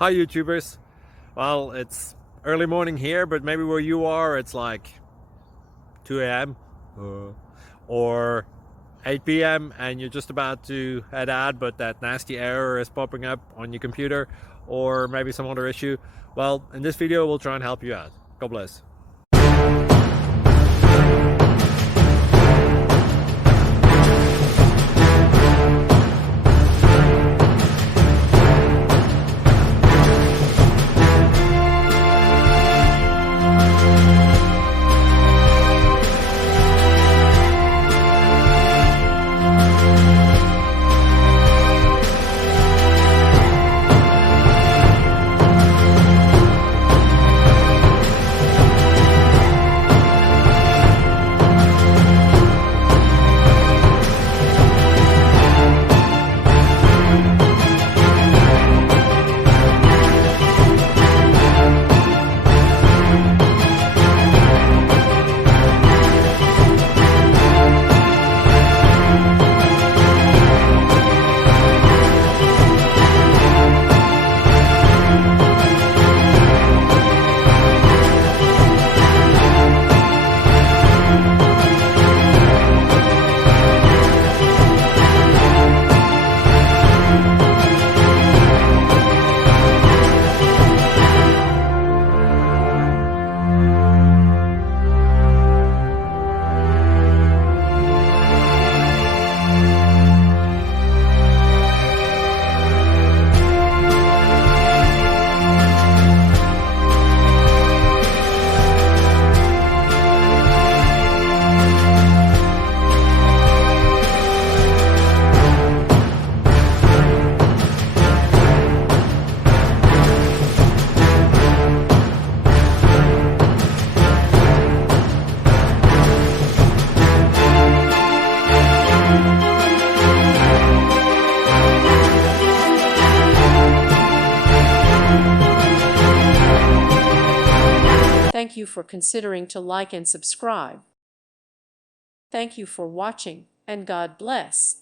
Hi YouTubers. Well, it's early morning here, but maybe where you are it's like 2 a.m. or 8 p.m. and you're just about to head out, but that nasty error is popping up on your computer, or maybe some other issue. Well, in this video we'll try and help you out. God bless. Thank you for considering to like and subscribe. Thank you for watching, and God bless.